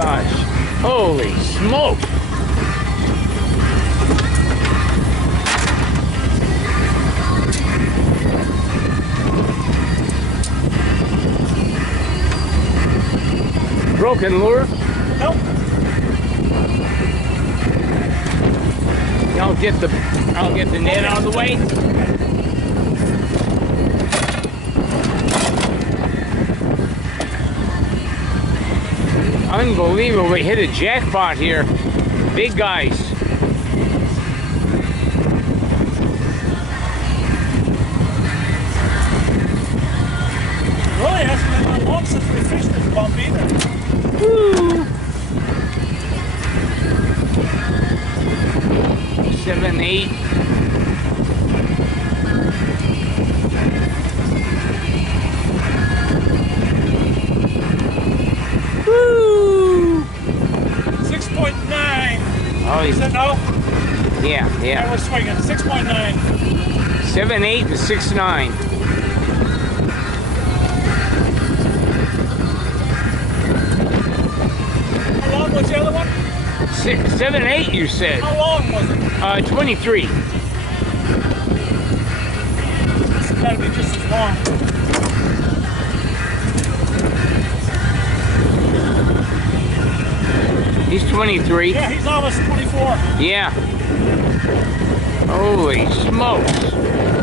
gosh. Holy smoke. Broken lure? Nope. I'll get the net out of the way. Unbelievable, we hit a jackpot here. Big guys. Really hasn't been that long since we fished this bump either. Woo. 7, 8. Woo. 6.9. Oh, Is that no? yeah. Yeah, we're swinging. 6.9. 7, 8 to 6, 9. How long was the other one? 6, 7, 8, you said. How long was it? 23. It's got to be just as long. He's 23. Yeah, he's almost 24. Yeah. Holy smokes.